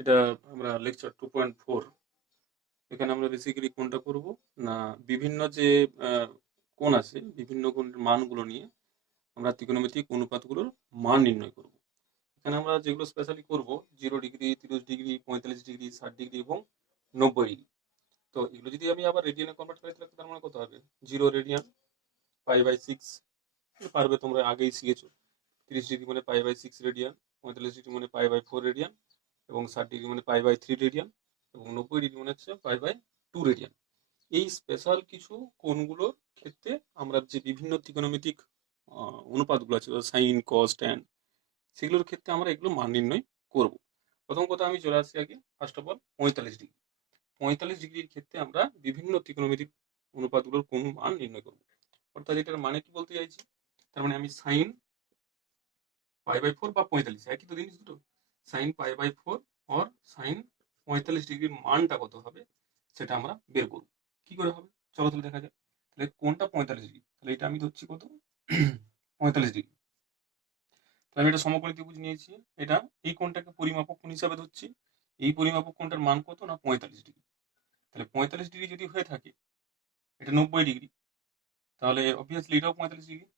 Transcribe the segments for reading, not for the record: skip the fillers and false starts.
এটা আমরা লেকচার 2.4 এখানে আমরা বেসিক্যালি কোনটা করব না বিভিন্ন যে কোণ আছে বিভিন্ন কোণের মানগুলো নিয়ে আমরা ত্রিকোণমিতিক অনুপাতগুলোর মান নির্ণয় করব। এখানে আমরা যেগুলো স্পেশালি করব 0 ডিগ্রি, 30 ডিগ্রি, 45 ডিগ্রি, 60 ডিগ্রি এবং 90 ডিগ্রি। তো এগুলো যদি আমি আবার রেডিয়ানে কনভার্ট করি তাহলে তার মানে কত হবে? 0 রেডিয়ান π/6 পারবে, তোমরা আগেই শিখেছো। 30 ডিগ্রি মানে π/6 রেডিয়ান, 45 ডিগ্রি মানে π/4 রেডিয়ান এবং 60 ডিগ্রি মানে π/3 রেডিয়ান এবং 90 ডিগ্রি মানে হচ্ছে π/2 রেডিয়ান। এই স্পেশাল কিছু কোণগুলোর ক্ষেত্রে আমরা যে বিভিন্ন ত্রিকোণমিতিক অনুপাতগুলো আছে, সাইন, কস, ট্যান, সেগুলোর ক্ষেত্রে আমরা এগুলো মান নির্ণয় করব। প্রথম কথা আমি চলে আসছি আগে ফার্স্ট অফ অল 45 ডিগ্রি। 45 ডিগ্রির ক্ষেত্রে আমরা বিভিন্ন ত্রিকোণমিতিক অনুপাতগুলোর কোণ মান নির্ণয় করব। অর্থাৎ এটার মানে কি বলতে চাইছি, তার মানে আমি সাইন π/4 বা 45 একই তো জিনিস দুটো। সাইন π/4 অর সাইন 45 ডিগ্রির মানটা কত হবে সেটা আমরা বের করব। কি করে হবে চলো তাহলে দেখা যাক। তাহলে কোনটা 45 ডিগ্রি, তাহলে এটা আমি ধরছি কত 45 ডিগ্রি। তাহলে আমি এটা সমকোণী ত্রিভুজ নিয়েছি, এটা এই কোণটাকে পরিমাপক কোণ হিসাবে ধরছি। এই পরিমাপক কোণটার মান কত না 45 ডিগ্রি। তাহলে 45 ডিগ্রি যদি হয়ে থাকে, এটা 90 ডিগ্রি, তাহলে অবভিয়াসলি এটাও 45 ডিগ্রি,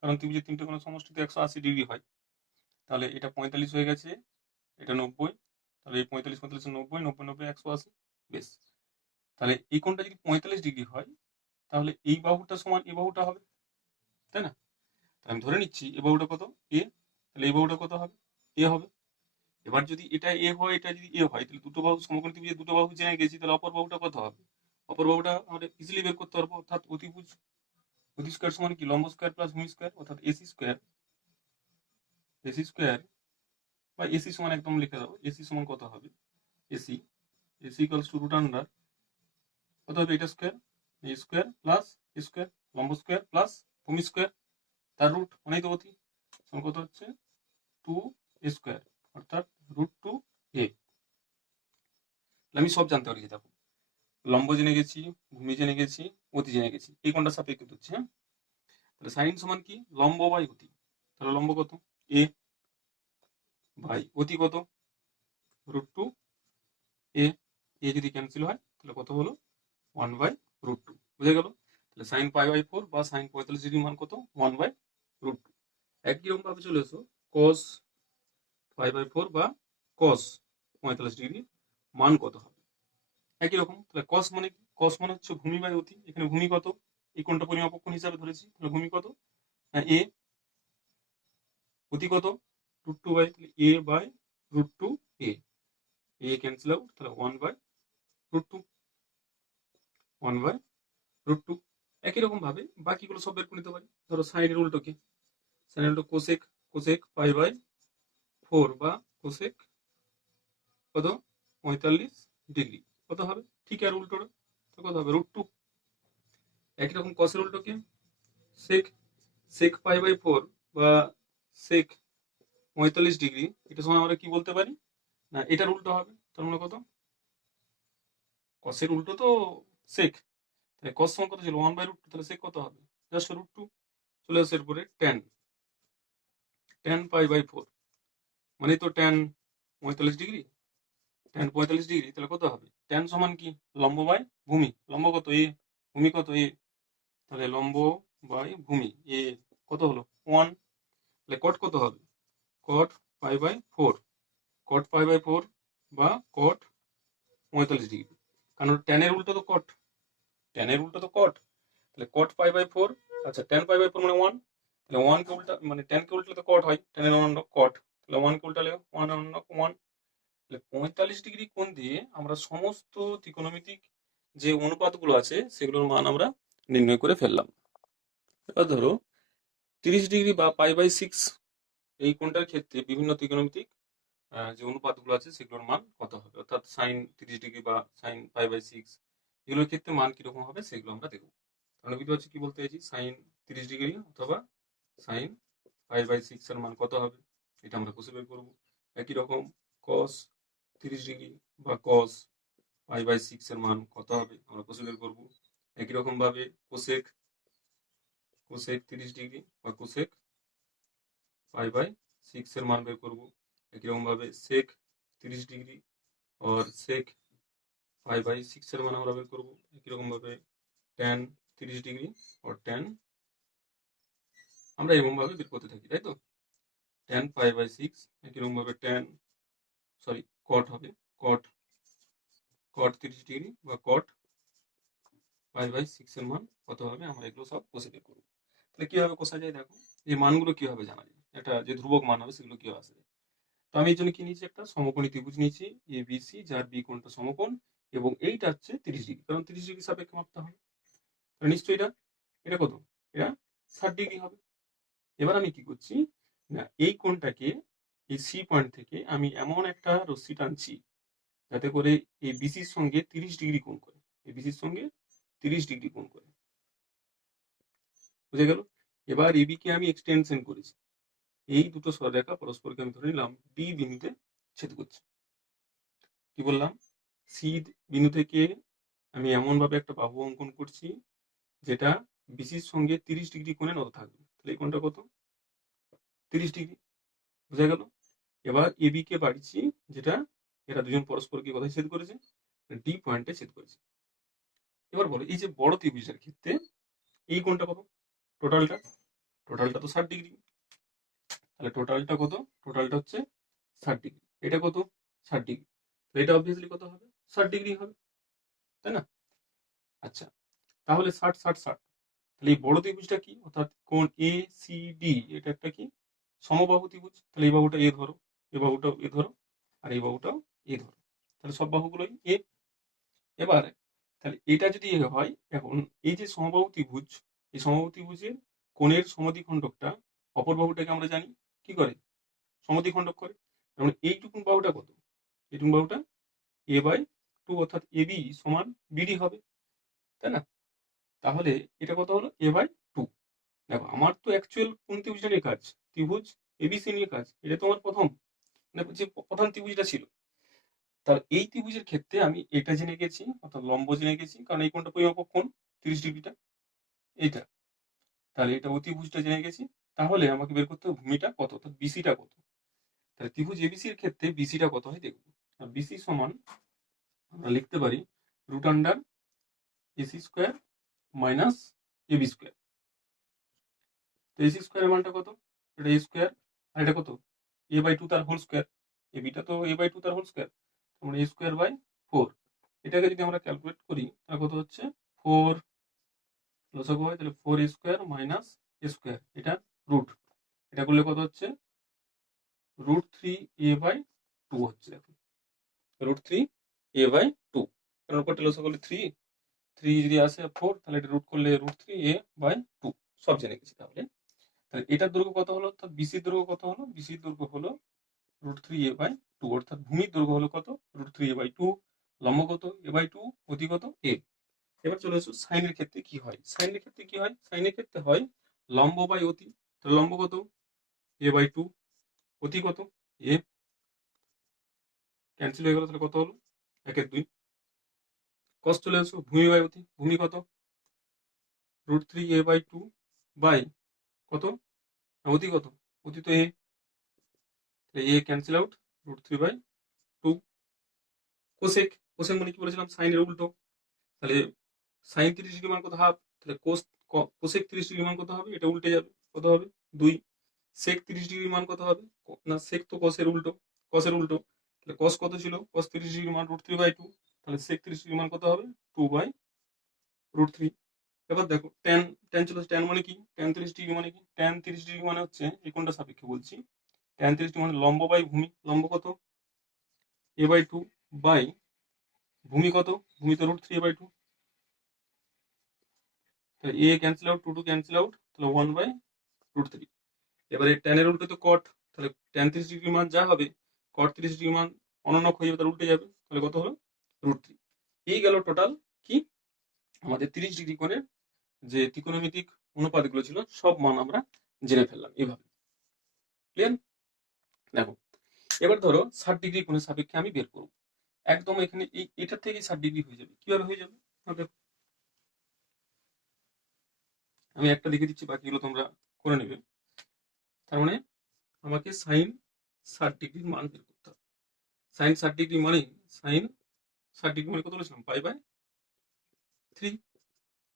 কারণ ত্রিভুজের তিনটে কোণের সমষ্টিতে 180 ডিগ্রি হয়। তাহলে এটা 45 হয়ে গেছে, এটা 90, তাহলে এই 45 45 90, 90 90 180। বেশ, তাহলে এই কোণটা যদি 45 ডিগ্রি হয় তাহলে এই বাহুটা সমান এই বাহুটা হবে, তাই না? তাহলে আমি ধরে নিচ্ছি এই বাহুটা কত এ, তাহলে এই বাহুটা কত হবে এ হবে। এবার যদি এটা এ হয় এটা যদি এ হয় তাহলে দুটো বাহু সমকোণী ত্রিভুজে দুটো বাহু জেনে গেছি, তাহলে অপর বাহুটা কত হবে? অপর বাহুটা আমরা ইজিলি বের করতে পারবো, অর্থাৎ অতিভুজ অতি স্কয়ার সমান কি লম্ব স্কয়ার প্লাস ভূমি স্কয়ার, অর্থাৎ এসি স্কয়ার। এসি স্কয়ার বা এসি সমান একদম লিখে দাও, এসি সমান কত হবে? AC AC equals to root under কত হবে? এটা square, A square plus A square, লম্ব স্কয়ার প্লাস ভূমি স্কয়ার, তার রুট অনেক তো অতি সমান কত হচ্ছে 2 স্কয়ার, অর্থাৎ √2a। আমি সব জানতে পারি, দেখো লম্ব জেনে গেছি, ভূমি জেনে গেছি, অতি জেনে গেছি, এই কোণটা সাপেক্ষে হচ্ছে। হ্যাঁ, তাহলে সাইন সমান কি লম্ব বাই অতি, তাহলে লম্ব কত এ বাই অতি কত √2a। এ যদি ক্যান্সেল হয় তাহলে কত হলো 1/√2, বুঝে গেল? তাহলে সাইন π/4 বা সাইন 45 ডিগ্রি মান কত 1/√2। একই রকম ভাবে চলে এসো কস π/4 বা কস 45 ডিগ্রি মান কত হবে একই রকম। তাহলে কস মানে কি? কস মানে হচ্ছে ভূমি বাই অতি, এখানে ভূমি কত এই কোণটা পরিমাপক কোণ হিসাবে ধরেছি, তাহলে ভূমি কত এ, অতি কত √2 বাই, তাহলে a by √2a, a cancel out, তাহলে 1/√2, 1/√2। একই রকম ভাবে বাকিগুলো সব বের করে নিতে পারি। ধরো সাইনের উল্টো কি? সাইনের উল্টো কোসেক, কোসেক π/4 বা কোসেক কত 45 ডিগ্রি কত হবে? ঠিক আর উল্টোটা কত হবে √2। একই রকম কসের উল্টো কি? সেক, সেক π/4 বা সেক 45 ডিগ্রি, এটা সময় আমরা কি বলতে পারি না এটার উল্টো হবে, তার মানে কত কসের উল্টো তো সেক, তাহলে কস সমান কত ছিল 1/√2, তাহলে সেক কত হবে জাস্ট √2। চলে আসে এরপরে ট্যান, ট্যান π/4 মানে তো ট্যান 45 ডিগ্রি, ট্যান 45 ডিগ্রি, তাহলে কত হবে ট্যান সমান কি লম্ব বাই ভূমি, লম্ব কত এ, ভূমি কত এ, তাহলে লম্ব বাই ভূমি এ কত হলো 1। তাহলে কট কত হবে? কট π/4, কট π/4 বা কট 45 ডিগ্রি, কারণ ট্যানের উল্টো তো কট, ট্যানের উল্টো তো কট, তাহলে কট π/4, আচ্ছা ট্যান π/4 মানে 1, তাহলে 1 কে উল্টা মানে ট্যান কে উল্টালে তো কট হয়, ট্যানের অন্য কট, তাহলে 1 কে উল্টালে 1 অন্য 1। তাহলে 45 ডিগ্রি কোণ দিয়ে আমরা সমস্ত ত্রিকোণমিতিক যে অনুপাতগুলো আছে সেগুলোর মান আমরা নির্ণয় করে ফেললাম। এবার ধরো 30 ডিগ্রি বা π/6 এই কোণটার ক্ষেত্রে বিভিন্ন ত্রিকোণমিতিক যে অনুপাতগুলো আছে সেগুলোর মান কত হবে, অর্থাৎ সাইন 30 ডিগ্রি বা সাইন π/6 এগুলোর ক্ষেত্রে মান কিরকম হবে সেগুলো আমরা দেখবো। তাহলে বুঝতে পারছি কি বলতে চাইছি, সাইন 30 ডিগ্রি অথবা সাইন π/6 এর মান কত হবে এটা আমরা কষে বের করবো। একই রকম কস 30 ডিগ্রি বা কস π/6 এর মান কত হবে আমরা কষে বের করবো। একই রকম ভাবে কোসেক, কোসেক 30 ডিগ্রি বা কোসেক π/6 এর মান বের করবো। একই রকম ভাবে সেক 30 ডিগ্রি, और sec π/6 এর মান আমরা বের করবো একই রকম ভাবে tan 30 ডিগ্রি और tan, আমরা এরকম ভাবে বের করতে থাকি, তাই তো। tan π/6 একই রকম ভাবে tan, সরি cot হবে, cot 30 ডিগ্রি বা cot π/6 এর মান কত হবে, আমরা এগুলো সব কষে বের করবো। তাহলে কিভাবে কষা যায় দেখো, এই মানগুলো কিভাবে জানা যায়, একটা যে ধ্রুবক মান হবে সেগুলো কিভাবে আসে। তো আমি এই জন্য কি নিয়েছি, একটা সমকোণী ত্রিভুজ নিয়েছি ABC, যার বি কোণটা সমকোণ, এবং এইটা হচ্ছে 30 ডিগ্রি, কারণ 30 ডিগ্রি সাপেক্ষে মাপতে হবে। তাহলে নিশ্চয়ই এটা এটা কত, এটা 60 ডিগ্রি হবে। এবার আমি কি করছি না, এই কোণটাকে এই সি পয়েন্ট থেকে আমি এমন একটা রশ্মি টানছি যাতে করে এই বিসির সঙ্গে 30 ডিগ্রি কোণ করে, এই বিসির সঙ্গে 30 ডিগ্রি কোণ করে, বুঝে গেল। এবার এবি কে আমি এক্সটেনশন করেছি, এই দুটো সরলরেখা পরস্পরকে আমি ধরে নিলাম ডি বিন্দুতে ছেদ করছে। কি বললাম, সি বিন্দু থেকে আমি এমন ভাবে একটা বাহু অঙ্কন করছি যেটা বিসির সঙ্গে 30 ডিগ্রি কোণে নত থাকবে। তাহলে এই কোণটা কত, 30 ডিগ্রি, বোঝা গেল। এবার এবি কে বাড়িছি, যেটা এরা দুজন পরস্পরকে কোথায় ছেদ করেছে, ডি পয়েন্টে ছেদ করেছে। এবার বলো, এই যে বড় ত্রিভুজের ক্ষেত্রে এই কোণটা কত, টোটালটা তো 60 ডিগ্রি। তাহলে টোটালটা কত, টোটালটা হচ্ছে 60 ডিগ্রি। এটা কত, 60 ডিগ্রি। এটা অবভিয়াসলি কত হবে, 60 ডিগ্রি হবে, তাই না। আচ্ছা, তাহলে 60 60 60, তাহলে এই বড় ত্রিভুজটা কি, অর্থাৎ কোণ এ সি ডি, এটা একটা কি সমবাহু ত্রিভুজ। তাহলে এই বাহুটা এ ধরো, এই বাহুটাও এ ধরো, আর এই বাহুটাও এ ধরো, তাহলে সব বাহুগুলোই এ। এবার তাহলে এটা যদি এ হয়, এখন এই যে সমবাহু ত্রিভুজ, এই সমবাহু ত্রিভুজের কোণের সমদ্বিখণ্ডকটা অপর বাহুটাকে আমরা জানি কি করে, সমদ্বিখণ্ডক করে। যেমন এইটুকুন বাহুটা কত, এইটুকুন বাহুটা a/2, অর্থাৎ এবি সমান বিডি হবে, তাই না। তাহলে এটা কত হলো, a/2। দেখো, আমার তো অ্যাকচুয়াল কোন ত্রিভুজটা নিয়ে কাজ, ত্রিভুজ এবিসি নিয়ে কাজ, এটা তো আমার প্রথম, মানে যে প্রধান ত্রিভুজটা ছিল। তাহলে এই ত্রিভুজের ক্ষেত্রে আমি এটা জেনে গেছি, অর্থাৎ লম্ব জেনে গেছি, কারণ এই কোণটা পরিমাপক কোণ 30 ডিগ্রিটা, এইটা। তাহলে এটা অতিভুজটা জেনে গেছি। তাহলে আমাকে বের করতে হবে ভূমিটা কত, অর্থাৎ বিসিটা কত। তাহলে ত্রিভুজ এবিসির ক্ষেত্রে বিসিটা কত হয় দেখবো। বিসি সমান আমরা লিখতে পারি √, AC square minus AB square. তো এসি স্কোয়ারের মানটা কত, এটা এ স্কোয়ার, আর এটা কত, a/2 তার হোল স্কোয়ার, এবিটা তো a/2 তার হোল স্কোয়ার, মানে a²/4। এটাকে যদি আমরা ক্যালকুলেট করি তাহলে কত হচ্ছে, 4 লসাগু হয়, তাহলে 4a² মাইনাস a², এটা রুট, এটা করলে কত হচ্ছে, √3a/2 হচ্ছে। দেখো, √3a/2, কারণ উপরটা লসাগু করলে 3 যদি আসে 4, তাহলে এটা রুট করলে √3a/2, সব জেনে গেছি। তাহলে এটার দৈর্ঘ্য কত হলো, অর্থাৎ বিসির দৈর্ঘ্য কত হলো, বিসির দৈর্ঘ্য হলো √3a/2, অর্থাৎ ভূমির দৈর্ঘ্য হলো কত, √3a/2, লম্ব কত, a/2, অতি কত, a। এবার চলে আসো সাইনের ক্ষেত্রে কি হয়, সাইনের ক্ষেত্রে কি হয়, সাইনের ক্ষেত্রে হয় লম্ব বাই অতি। তো লম্ব কত, a/2, অতি কত, a, ক্যান্সেল হয়ে গেল, তাহলে কত হলো, 1/2। কস চলে আসো ভূমি বাই অতি, ভূমি কত, √3a/2 বাই কত, অতি কত, অতি তো a, a cancel out, √3/2। Cosec, cosec মানে কি বলেছিলাম, সাইনের উল্টো। তাহলে সাইন 30 ডিগ্রি মান কত, হাফ, তাহলে কোসেক 30 ডিগ্রি মান কত হবে, এটা উল্টে যাবে, কত হবে 2। সেক 30 ডিগ্রি মান কত হবে, না সেক তো কসের উল্টো, কসের উল্টো, তাহলে কস কত ছিল, কস 30 ডিগ্রি মান √3/2, তাহলে সেক 30 ডিগ্রি মান কত হবে, 2/√3। এবার দেখো ট্যান, ট্যান ছিল, ট্যান মানে কি, ট্যান 30 ডিগ্রি মানে কি, ট্যান 30 ডিগ্রি মানে হচ্ছে এই কোণটা সাপেক্ষে বলছি, ট্যান 30 ডিগ্রি মানে লম্ব বাই ভূমি, লম্ব কত, a/2 বাই ভূমি কত, ভূমি তো √3a/2, তাহলে এ ক্যান্সেল আউট, 2 ক্যান্সেল আউট, তাহলে 1/√3। এবারে ট্যানের উল্টো তো কট, তাহলে ট্যান 30 ডিগ্রি মান যা হবে, কট 30 ডিগ্রি মান অনন্য হয়ে যাবে, তার উল্টে যাবে, তাহলে কত হলো, √3। এই গেল টোটাল কি, আমাদের 30 ডিগ্রি কোণের যে ত্রিকোণমিতিক অনুপাতগুলো ছিল সব মান আমরা জেনে ফেললাম এইভাবে। ক্লিয়ার। দেখো, এবার ধরো 60 ডিগ্রি কোণের সাপেক্ষে আমি বের করবো, একদম এখানে এটার থেকে 60 ডিগ্রি হয়ে যাবে, কিভাবে হয়ে যাবে, দেখো আমি একটা দেখে দিচ্ছি, বাকিগুলো তোমরা করে নেবে। তার মানে আমাকে সাইন 60 ডিগ্রির মান বের করতে হবে। সাইন 60 ডিগ্রি মানে সাইন 60 ডিগ্রি মানে কত বলেছিলাম π/3।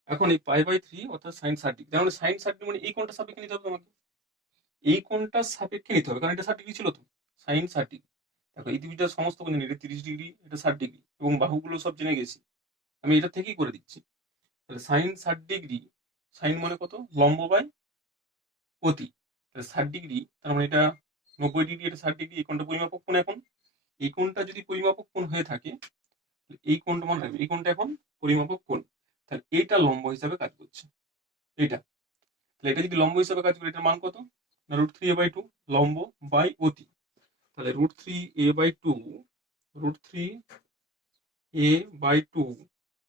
এখন এই π/3 অর্থাৎ সাইন 60 ডিগ্রি, তার মানে সাইন 60 মানে এই কোণটা সাপেক্ষে নিতে হবে তোমাকে, এই কোণটা সাপেক্ষে নিতে হবে, কারণ এটা 60 ডিগ্রি ছিল তো, সাইন 60 ডিগ্রি। দেখো এই দুইটা সমস্ত কোণ এটা 30 ডিগ্রি, এটা 60 ডিগ্রি, এবং বাহুগুলো সব জেনে গেছি, আমি এটা থেকেই করে দিচ্ছি। তাহলে সাইন 60 ডিগ্রি, সাইন মানে কত, লম্ব বাই অতি, তাহলে 60 ডিগ্রি, তার মানে এটা 90 ডিগ্রি, এটা 60 ডিগ্রি, এই কোণটা পরিমাপক কোণ। এখন এই কোণটা যদি পরিমাপক কোণ হয়ে থাকে, এই কোণটা মনে রাখবে, এই কোণটা এখন পরিমাপক কোণ, তাহলে এইটা লম্ব হিসাবে কাজ করছে, এইটা। তাহলে এটা যদি লম্ব হিসাবে কাজ করে, এটার মান কত না √3a/2 লম্ব বাই অতি। তাহলে √3a/2, √3a/2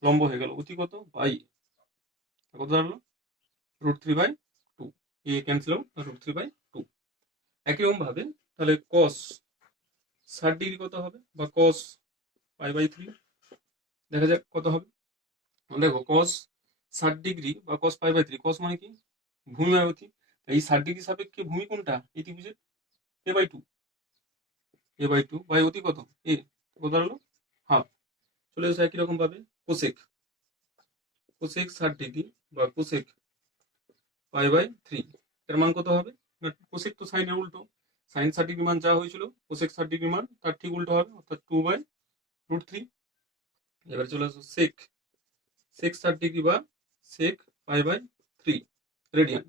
লম্ব হয়ে গেল, অতি কত বাই, কত দাঁড়ালো √3/2, এ ক্যান্সেল আউট, √3/2। একই রকম ভাবে তাহলে cos 60 ডিগ্রি কত হবে, বা cos π/3 দেখা যাক কত হবে। দেখো cos 60 ডিগ্রি বা cos π/3, cos মানে কি, ভূমি বাই অতি, এই 60 ডিগ্রি সাপেক্ষে ভূমি কোনটা, এই ত্রিভুজের a/2, বাই অতি কত এ, কত দাঁড়ালো হাফ। চলে এসে একই রকম ভাবে কোসেক 60 ডিগ্রি বা কোসেক π/3, এর মান কত হবে, কোসেক তো সাইনের উল্টো, সাইন 60 ডিগ্রি মান যা হয়েছিল কোসেক 60 ডিগ্রি মান তার ঠিক উল্টো হবে, অর্থাৎ 2/√3। এবার চলে আসো সেক 60 ডিগ্রি বা সেক π/3 রেডিয়ান।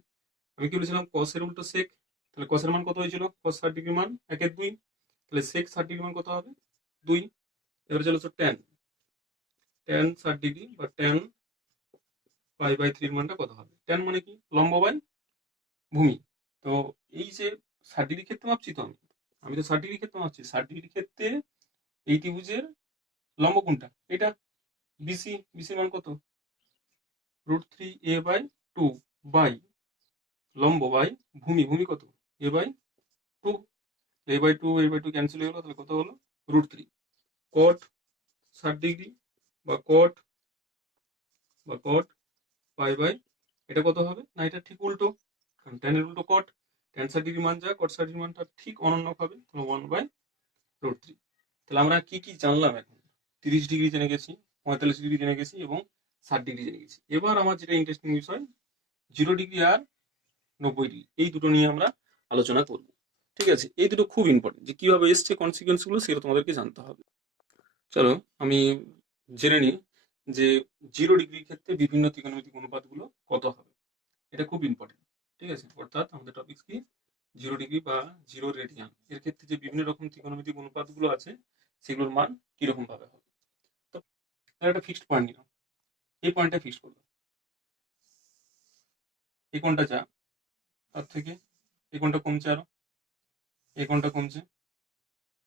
আমি কি বলেছিলাম cos এর উল্টো সেক, তাহলে cos এর মান কত হয়েছিল, cos 60 ডিগ্রি মান 1/2, তাহলে সেক 60 ডিগ্রি মান কত হবে 2। এবার চলে আসো tan 60 ডিগ্রি বা tan π/3 মানটা কত হবে, tan মানে কি লম্ব বাই ভূমি। তো এই যে 60 ডিগ্রি ক্ষেত্রে মাপছি তো আমি তো 60 ডিগ্রি ক্ষেত্রে মাপছি, 60 ডিগ্রি ক্ষেত্রে এই ত্রিভুজের লম্ব কোনটা, এটা বিসি মান কত √3a/2 বাই লম্ব বাই ভূমি কত a/2, a/2 ক্যান্সেল হয়ে গেল, তাহলে কত হলো √3। cot 60 ডিগ্রি বা cot π/, এটা কত হবে না, এটা ঠিক উল্টো, কারণ tan এর উল্টো cot, tan 60 ডিগ্রি মান যা cot 60 ডিগ্রি মানটা ঠিক অনন্য হবে, 1/√3। তাহলে আমরা কি কি জানলাম এখন, 30 ডিগ্রি জেনে গেছি, 45 ডিগ্রি জেনে গেছি, এবং 60 ডিগ্রি জেনে গেছি। এবার আমার যেটা ইন্টারেস্টিং বিষয় 0 ডিগ্রি আর 90 ডিগ্রি, এই দুটো নিয়ে আমরা আলোচনা করব। ঠিক আছে, এই দুটো খুব ইম্পর্টেন্ট, যে কিভাবে এসছে কনসিকুয়েন্স গুলো সেটা তোমাদেরকে জানতে হবে। চলো আমি জেনে নিই যে 0 ডিগ্রির ক্ষেত্রে বিভিন্ন ত্রিকোণমিতিক অনুপাতগুলো কত হবে, এটা খুব ইম্পর্টেন্ট। ঠিক আছে, অর্থাৎ আমাদের টপিক কি 0 ডিগ্রি বা 0 রেডিয়ান, এর ক্ষেত্রে যে বিভিন্ন রকম ত্রিকোণমিতিক অনুপাতগুলো আছে সেগুলোর মান কিরকম ভাবে হবে। তো একটা ফিক্সড পয়েন্ট নিলাম, এই পয়েন্টটা ফিক্সড করলাম, এই কোণটা যা, তার থেকে এই কোণটা কমছে, আরো এই কোণটা কমছে,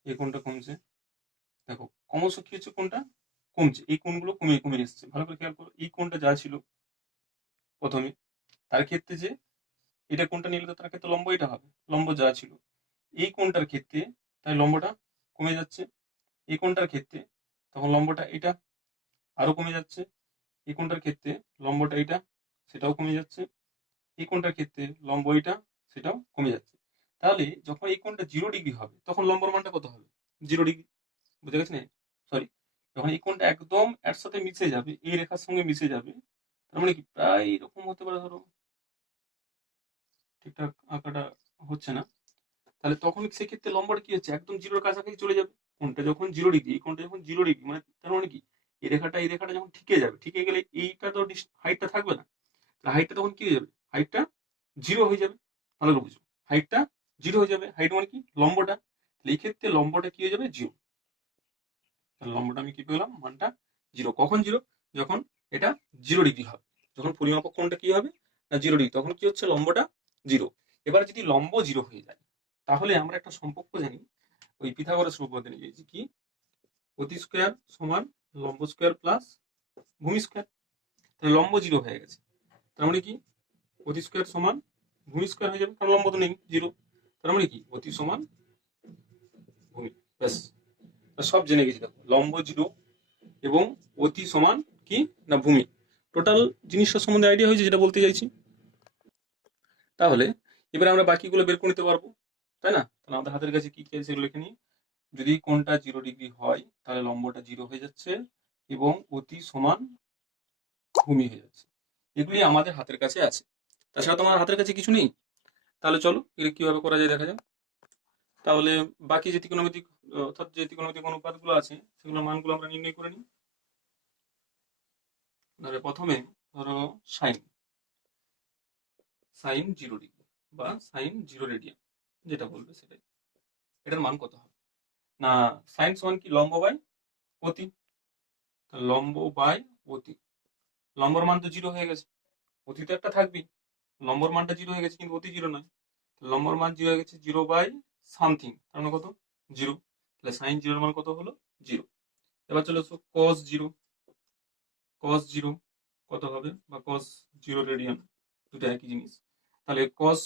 এই কোণটা কমছে। দেখো ক্রমশ কি হচ্ছে, কোণটা কমছে, এই কোণগুলো কমে কমে এসছে, ভালো করে খেয়াল করো। এই কোণটা যা ছিল প্রথমে, তার ক্ষেত্রে যে এটা কোণটা নিলে তো তার ক্ষেত্রে লম্ব এটা হবে, লম্ব যা ছিল। এই কোণটার ক্ষেত্রে তাই লম্বটা কমে যাচ্ছে, এই কোণটার ক্ষেত্রে তখন লম্বটা এটা আরো কমে যাচ্ছে, এই কোণটার ক্ষেত্রে লম্বটা এটা সেটাও কমে যাচ্ছে, এই কোণটার ক্ষেত্রে লম্ব এটা সেটাও কমে যাচ্ছে। তাহলে যখন এই কোণটা 0 ডিগ্রি হবে তখন লম্বর মানটা কত হবে, 0 ডিগ্রি, বুঝে গেছে না, সরি, যখন এই কোণটা একদম এর সাথে মিশে যাবে, এই রেখার সঙ্গে মিশে যাবে, তার মানে কি প্রায় এরকম হতে পারে, ধরো ঠিকঠাক আঁকাটা হচ্ছে না, তাহলে তখন সেক্ষেত্রে লম্বটা কি হচ্ছে, একদম 0-র কাছাকাছি চলে যাবে। কোণটা যখন 0 ডিগ্রি, এই কোণটা যখন 0 ডিগ্রি, মানে তার মানে কি এই রেখাটা যখন ঠিকে যাবে, ঠিকে গেলে এইটা তো হাইটটা থাকবে না, হাইটটা তখন কি হয়ে যাবে, হাইটটা 0 হয়ে যাবে। ভালো করে বুঝো, হাইটটা 0 হয়ে যাবে, হাইট মানে কি লম্বটা, এই ক্ষেত্রে লম্বটা কি হয়ে যাবে 0, তাহলে লম্বটা আমি কি পেলাম, মানটা 0। কখন 0, যখন এটা 0 ডিগ্রি হবে, যখন পরিমাপক কোণটা কি হবে না 0 ডিগ্রি, তখন কি হচ্ছে লম্বটা 0। এবার যদি লম্ব 0 হয়ে যায়, তাহলে আমরা একটা সম্পর্ক জানি, ওই পিথাগোরাস উপপাদ্য নিয়ে, যে কি অতি স্কয়ার সমান লম্ব স্কয়ার প্লাস ভূমি স্কয়ার। তাহলে লম্ব 0 হয়ে গেছে, তার মানে কি অতি স্কয়ার সমান ভূমি স্কয়ার হয়ে যাবে, কারণ লম্ব তো নেই 0, তার মানে কি অতি সমান ভূমি, ব্যাস সব জেনে গেছি। দেখো লম্ব 0 এবং অতি সমান কি না ভূমি, টোটাল জিনিসটা সম্বন্ধে আইডিয়া হয়েছে যেটা বলতে চাইছি। তাহলে এবারে আমরা বাকিগুলো বের করে নিতে পারবো, তাই না। তাহলে আমাদের হাতের কাছে কি কি আছে সেগুলো লিখে নিই। যদি কোণটা 0 ডিগ্রি হয় তাহলে লম্বটা 0 হয়ে যাচ্ছে এবং অতি সমান ভূমি হয়ে যাচ্ছে। এগুলি আমাদের হাতের কাছে আছে, তাছাড়া তোমার হাতের কাছে কিছু নেই। তাহলে চলো এটা কিভাবে করা যায় দেখা যাক। তাহলে বাকি যে ত্রিকোণমিতিক অর্থাৎ যে ত্রিকোণমিতিক অনুপাতগুলো আছে সেগুলোর মানগুলো আমরা নির্ণয় করে নিই। ধরো প্রথমে ধরো সাইন সাইন 0 ডিগ্রি বা সাইন 0 রেডিয়ান, যেটা বলবে সেটাই। এটার মান কত হবে? না, সাইন সমান কি লম্ব বাই অতি, লম্ব বাই অতি। লম্বর মান তো 0 হয়ে গেছে, অতি তো একটা থাকবেই। লম্বর মানটা 0 হয়ে গেছে কিন্তু অতি 0 নয়, লম্বর মান 0 হয়ে গেছে 0 বাই সামথিং, তার মানে কত 0। তাহলে সাইন 0 এর মান কত হলো 0। এবার চলে আসো কস 0, কস 0 কত হবে, বা কস 0 রেডিয়ান, দুটো একই জিনিস। তাহলে কস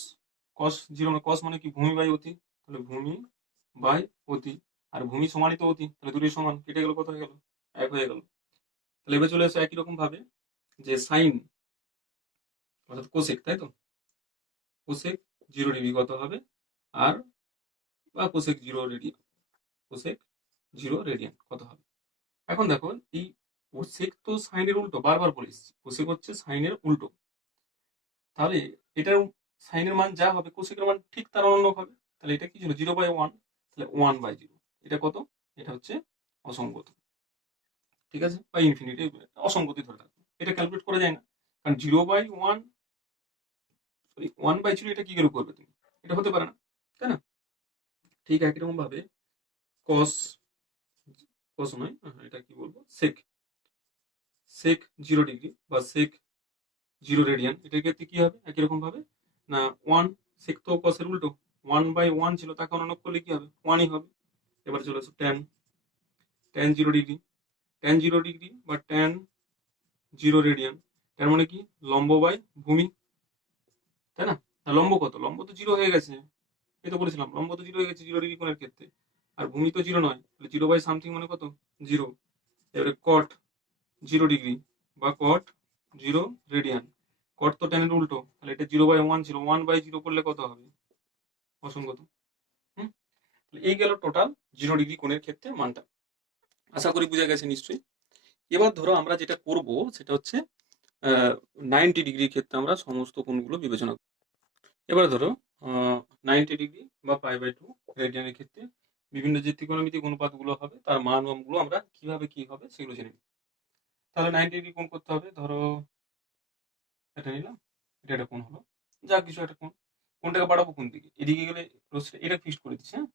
কস 0 মানে কস মানে কি ভূমি বাই অতি, তাহলে ভূমি বাই অতি, আর ভূমি সমানই তো অতি, তাহলে দুটোই সমান, কেটে গেল, কত হয়ে গেল, 1 হয়ে গেল। তাহলে এবার চলে আসো একই রকম ভাবে যে সাইন অর্থাৎ কোসেক, তাই তো, কোসেক 0 ডিগ্রি কত হবে, আর বা কোসেক 0 রেডিয়ান, কোসেক 0 রেডিয়ান কত হবে। এখন দেখো এই কোসেক তো সাইনের উল্টো, বারবার বলে এসেছি কোসেক হচ্ছে সাইনের উল্টো, তাহলে এটার সাইনের মান যা হবে কোসেকের মান ঠিক তার অন্য হবে। তাহলে এটা কি ছিল 0/1, তাহলে 1/0, এটা কত, এটা হচ্ছে অসঙ্গত, ঠিক আছে, বা ইনফিনিটি, অসঙ্গতি ধরে থাকবে, এটা ক্যালকুলেট করা যায় না, কারণ 0/1 সরি 1/0 এটা কি করে করবে তুমি, এটা হতে পারে না, তাই না। ঠিক একই রকম ভাবে কস, কস নয়, এটা কি বলবো, সেক, সেক 0 ডিগ্রি বা সেক 0 রেডিয়ান, এটার ক্ষেত্রে কি হবে একই রকম ভাবে, না 1, সেক তো কসের উল্টো, 1/1 ছিল, তাকে অনুলোপ করলে কি হবে 1ই হবে। এবার চলে আসো tan, tan 0 degree, tan 0 degree বা ট্যান 0 রেডিয়ান, তার মানে কি লম্ব বাই ভূমি, তাই না। লম্ব কত, লম্ব তো 0 হয়ে গেছে, এই তো বলেছিলাম লম্ব তো 0 হয়ে গেছে 0 ডিগ্রি কোণের ক্ষেত্রে, আর ভূমি তো 0 নয়, তাহলে 0/সামথিং মানে কত 0। এবারে কট 0 ডিগ্রি বা কট 0 রেডিয়ান, কট তো ট্যানের উল্টো, তাহলে এটা 0/1 ছিল, 1/0 করলে কত হবে, অসঙ্গত। হুম, এই গেল টোটাল 0 ডিগ্রি কোণের ক্ষেত্রে মানটা, আশা করি বুঝা গেছে নিশ্চয়ই। এবার ধরো আমরা যেটা করব সেটা হচ্ছে 90 ডিগ্রির ক্ষেত্রে আমরা সমস্ত কোণগুলো বিবেচনা করব। এবার ধরো 90 ডিগ্রি বা π/2 রেডিয়ানের ক্ষেত্রে বিভিন্ন যে ত্রিকোণমিতিক অনুপাতগুলো হবে তার মানগুলো আমরা কিভাবে কি হবে সেগুলো জেনে নিই। তাহলে 90 ডিগ্রি কোণ করতে হবে, ধরো এটা নিলাম, এটা একটা কোণ হলো, যা কিছু একটা কোণ, কোণটাকে বাড়াবো কোন দিকে, এদিকে গেলে এটা ফিক্সড করে দিচ্ছি, হ্যাঁ।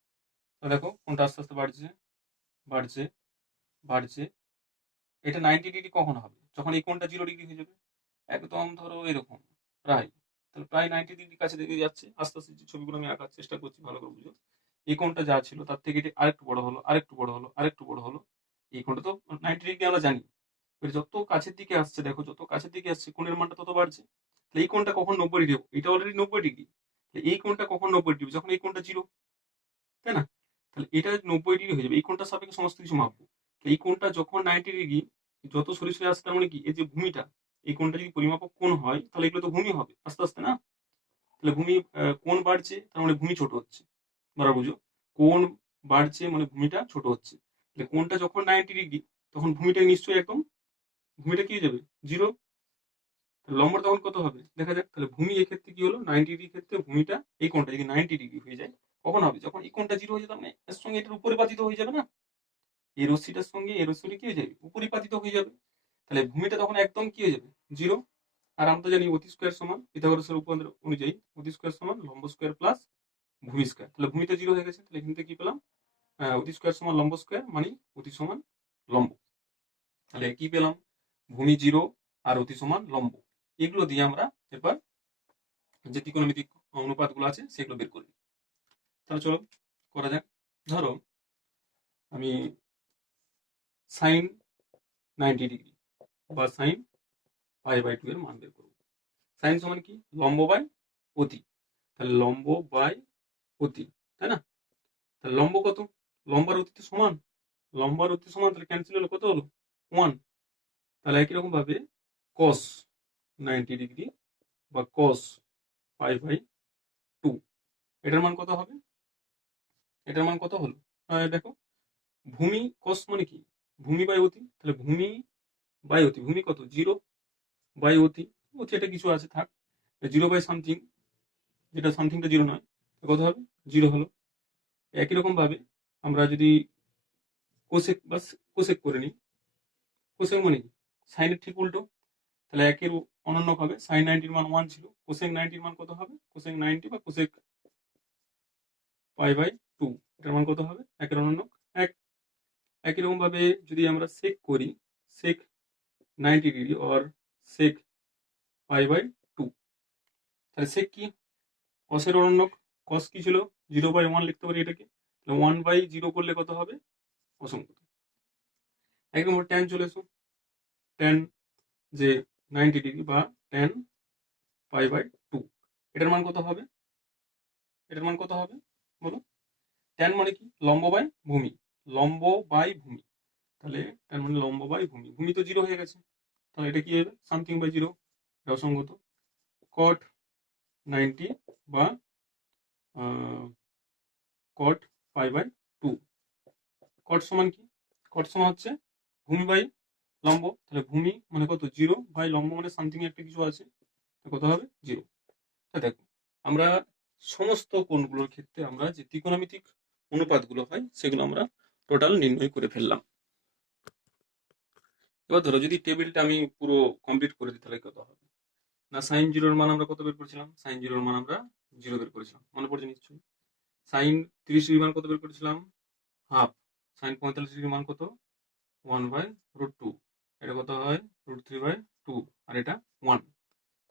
তো দেখো কোণটা আস্তে আস্তে বাড়ছে, বাড়ছে, বাড়ছে। এটা 90 ডিগ্রি কখন হবে, যখন এই কোণটা 0 ডিগ্রি হয়ে যাবে, একদম ধরো এরকম প্রায়, তাহলে প্রায় 90 ডিগ্রি কাছে দিকে যাচ্ছে, আস্তে আস্তে যে ছবিগুলো আমি আঁকার চেষ্টা করছি ভালো করে বুঝো। এই কোণটা যা ছিল তার থেকে এটি আরেকটু বড় হলো, আরেকটু বড় হলো, আরেকটু বড় হলো। এই কোণটা তো 90 ডিগ্রি আমরা জানি, এবার যত কাছের দিকে আসছে দেখো, যত কাছের দিকে আসছে কোণের মানটা তত বাড়ছে। তাহলে এই কোণটা কখন 90 ডিগ্রি, এটা অলরেডি 90 ডিগ্রি, এই কোণটা কখন 90 ডিগ্রি, যখন এই কোণটা 0, তাই না। তাহলে এটা 90 ডিগ্রি হয়ে যাবে, এই কোণটার সাপেক্ষে সমস্ত কিছু মাপবো। এই কোণটা যখন 90 ডিগ্রি, যত সরে সরে আসছে, তার মানে কি এই যে ভূমিটা, এই কোণটা যদি পরিমাপক কোণ হয় তাহলে এগুলো তো ভূমি হবে আস্তে আস্তে, না। তাহলে ভূমি কোণ বাড়ছে, তার মানে ভূমি ছোট হচ্ছে, বরাবর বুঝো, কোণ বাড়ছে মানে ভূমিটা ছোট হচ্ছে। তাহলে কোণটা যখন 90 ডিগ্রি তখন ভূমিটা নিশ্চয়ই একদম, ভূমিটা কি হয়ে যাবে 0, লম্বটা তখন কত হবে দেখা যাক। তাহলে ভূমি এক্ষেত্রে কি হলো 90 ডিগ্রির ক্ষেত্রে ভূমিটা, এই কোণটা যদি 90 ডিগ্রি হয়ে যায় কখন হবে, যখন এই কোণটা 0 হয়ে যাবে, মানে এর সঙ্গে এটার উপরে পাতিত হয়ে যাবে না, এই রশ্মিটার সঙ্গে এই রশ্মিটা কি হয়ে যাবে উপরিপাতিত হয়ে যাবে, তাহলে ভূমিটা তখন একদম কি হয়ে যাবে 0। আর আমরা তো জানি অতি স্কোয়ার সমান পিথাগোরাসের উপপাদ্য অনুযায়ী অতি স্কোয়ার সমান লম্ব স্কোয়ার প্লাস ভূমি স্কোয়ার, তাহলে ভূমিতে 0 হয়ে গেছে, তাহলে এখান থেকে কি পেলাম, অতি স্কোয়ার সমান লম্ব স্কোয়ার মানে অতি সমান লম্ব, তাহলে কি পেলাম, ভূমি 0 আর অতি সমান লম্ব। এগুলো দিয়ে আমরা এবার যে ত্রিকোণমিতিক অনুপাতগুলো আছে সেগুলো বের করি। তাহলে চলো করা যাক। ধরো আমি সাইন 90 ডিগ্রি বা সাইন π/2 এর মান বের করবো। সাইন সমান কি লম্ব বাই অতি, তাহলে লম্ব বাই অতি, তাই না। তাহলে লম্ব কত, লম্ব আর অতি তো সমান, লম্ব আর অতি সমান, তাহলে ক্যান্সেল হলো, কত হলো 1। তাহলে একই রকম ভাবে cos 90 ডিগ্রি বা cos π/2, এটার মান কত হবে, এটার মান কত হলো দেখো, ভূমি কস মানে কি? ভূমি বাই অতি, তাহলে ভূমি বাই অতি, ভূমি কত? 0 বাই অতি, অতি এটা কিছু আছে থাক, 0 বাই সামথিং, যেটা সামথিংটা 0 নয়, কত হবে? 0 হলো। একই রকম ভাবে আমরা যদি কোসেক বা কোসেক করে নিই, কোসেক মানে কি? সাইনের ঠিক উল্টো, তাহলে একের অনন্য হবে, সাইন 90 মান 1 ছিল, কোসেক 90 মান কত হবে? কোসেক 90 বা কোসেক পাই বাই 2, এটার মান কত হবে? একের অনন্য 1। একই রকম ভাবে যদি আমরা সেক করি, sec 90 degree or sec pi by 2, তাহলে সেক কি? কসের অনন্য, কস কি ছিল? 0 বাই 1 লিখতে পারি এটাকে, 1 বাই 0 করলে কত হবে? অসংখ্য। একদম ট্যান চলে এসো, ট্যান যে 90 ডিগ্রি বা ট্যান পাই বাই 2, এটার মান কত হবে? এটার মান কত হবে বলো? ট্যান মানে কি? লম্ব বাই ভূমি, লম্ব বাই ভূমি, তাহলে ট্যান মানে লম্ব বাই ভূমি, ভূমি তো 0 হয়ে গেছে, তাহলে এটা কি হবে? সামথিং বাই 0, এটা অসংগত। কট 90 বা কট পাই বাই 2, কট সমান কি? কট সমান হচ্ছে ভূমি বাই লম্ব, তাহলে ভূমি মানে কত? 0 বাই লম্ব মানে সামথিং একটা কিছু আছে, কত হবে? 0। দেখো, আমরা সমস্ত কোণগুলোর ক্ষেত্রে আমরা যে ত্রিকোণমিতিক অনুপাতগুলো হয় সেগুলো আমরা টোটাল নির্ণয় করে ফেললাম। এবার ধরো যদি টেবিলটা আমি পুরো কমপ্লিট করে দিই, তাহলে কত হবে? না, সাইন 0 মান আমরা কত বের করেছিলাম? সাইন 0 মান আমরা 0 বের করেছিলাম, মনে পড়ছে নিশ্চয়ই। সাইন 30 ডিগ্রি মান কত বের করেছিলাম? হাফ। সাইন 45 ডিগ্রি মান কত? 1 বাই √2, এটা কত হয়? √3 বাই 2, আর এটা 1।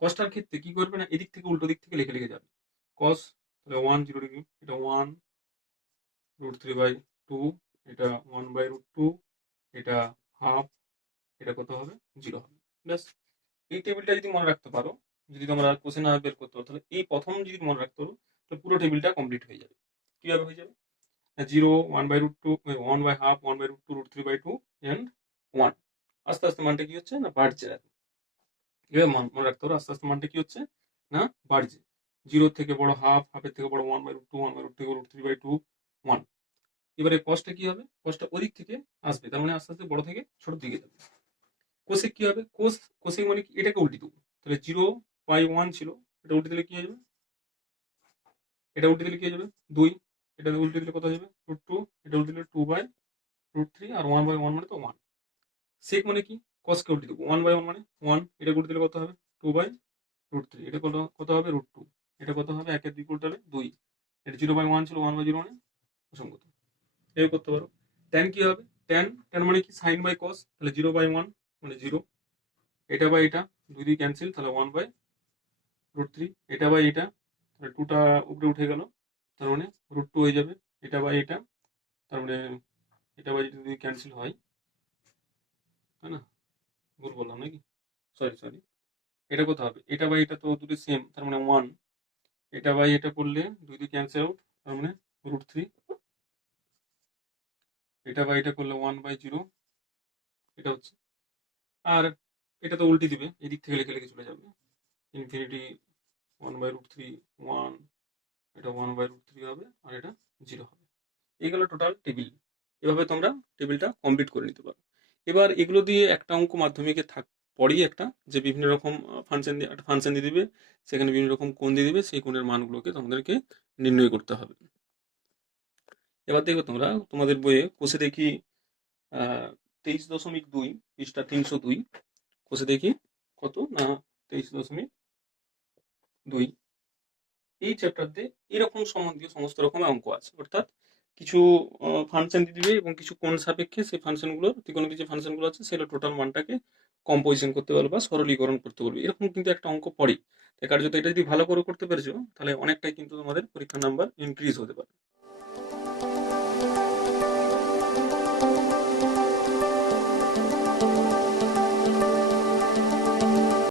কসটার ক্ষেত্রে কি করবে না, এদিক থেকে উল্টো দিক থেকে লিখে লিখে যাবে। কস, তাহলে 1 0 ডিগ্রি, এটা 1 √3 বাই 2, এটা 1 বাই √2, এটা হাফ, এটা কত হবে? 0 হবে। ব্যাস, এই টেবিলটা যদি মনে রাখতে পারো, যদি তোমরা কোশ্চেন না বের করতে পারো, তাহলে এই প্রথম যদি মনে রাখতে পারো, তাহলে পুরো টেবিলটা কমপ্লিট হয়ে যাবে। কিভাবে হয়ে যাবে? 0 1 by √2, 1 by half, 1 by √2, √3 by 2 and 1। আস্তে আস্তে মানটা কি হচ্ছে না, বাড়ছে। এবার মনে রাখতে হবে আস্তে আস্তে মানটা কি হচ্ছে না, বাড়ছে। 0 থেকে বড় হাফ, হাফের থেকে বড় 1 বাই √2, 1 বাই √2 থেকে √3 বাই 2, 1। এবারে কসটা কি হবে? কসটা ওদিক থেকে আসবে, তার মানে আস্তে আস্তে বড় থেকে ছোট দিকে যাবে। কোসেক কি হবে? কোসেক মানে কি? এটাকে উল্টে দেবো, তাহলে 0 বাই 1 ছিল, এটা উল্টে দিলে কি হয়ে যাবে? এটা উল্টে দিলে কি হয়ে যাবে? 2। এটা উল্টে দিলে কত হয়ে যাবে? √2। এটা উল্টে দিলে 2 বাই √3, আর 1 বাই 1 মানে তো 1। সেক মানে কি? কসকে উল্টে দেবো, 1 বাই 1 মানে 1, এটা উল্টে দিলে কত হবে? 2 বাই √3, এটা কত কত হবে? √2, এটা কত হবে? একের দিকে উল্টালে 2, এটা 0 বাই 1 ছিল, 1 বাই 0 মানে অসংগত। এই করতে পারো। ট্যান কি হবে? ট্যান, ট্যান মানে কি? সাইন বাই কস, তাহলে 0 বাই 1 মানে 0, এটা বাই এটা, দুই দিয়ে ক্যান্সেল, তাহলে 1 বাই √3, এটা বাই এটা, তাহলে 2টা উপরে উঠে গেল, তার মানে √2 হয়ে যাবে, এটা বাই এটা, তার মানে এটা বাই এটা যদি ক্যান্সেল হয়, তাই না? ভুল বললাম নাকি? সরি সরি, এটা কত হবে? এটা বাই এটা তো দুটো সেম, তার মানে 1, এটা বাই এটা করলে দুই দিয়ে ক্যান্সেল আউট, তার মানে √3, এটা বাই এটা করলে 1 বাই 0, এটা হচ্ছে। আর এটা তো উল্টে দিবে, এদিক থেকে লিখে লিখে চলে যাবে, ইনফিনিটি 1 বাই √3, 1, এটা 1 বাই √3 হবে, আর এটা 0 হবে। এইগুলো টোটাল টেবিল। এভাবে তোমরা টেবিলটা কমপ্লিট করে নিতে পারো। এবার এগুলো দিয়ে একটা অঙ্ক মাধ্যমিকে পরেই একটা, যে বিভিন্ন রকম ফাংশন দিয়ে একটা ফাংশন দিয়ে দিবে, সেখানে বিভিন্ন রকম কোণ দিয়ে দিবে, সেই কোণের মানগুলোকে তোমাদেরকে নির্ণয় করতে হবে। এবার দেখো তোমরা তোমাদের বইয়ে কোষে দেখি 23.2 পৃষ্ঠা 302, কোষে দেখি কত না 23.2, এই চ্যাপ্টারতে এরকম সম্বন্ধীয় সমস্ত রকমের অঙ্ক আছে। অর্থাৎ কিছু ফাংশন দিয়ে দিবে এবং কিছু কোণ সাপেক্ষে সেই ফাংশনগুলো, ত্রিকোণমিতিক যে ফাংশনগুলো আছে সেগুলো টোটাল মানটাকে কম্পোজিশন করতে পারবে বা সরলীকরণ করতে পারবে, এরকম কিন্তু একটা অঙ্ক পড়ে। তাই কার্যত এটা যদি ভালো করে করতে পেরেছো, তাহলে অনেকটাই কিন্তু তোমাদের পরীক্ষার নাম্বার ইনক্রিজ হতে পারে।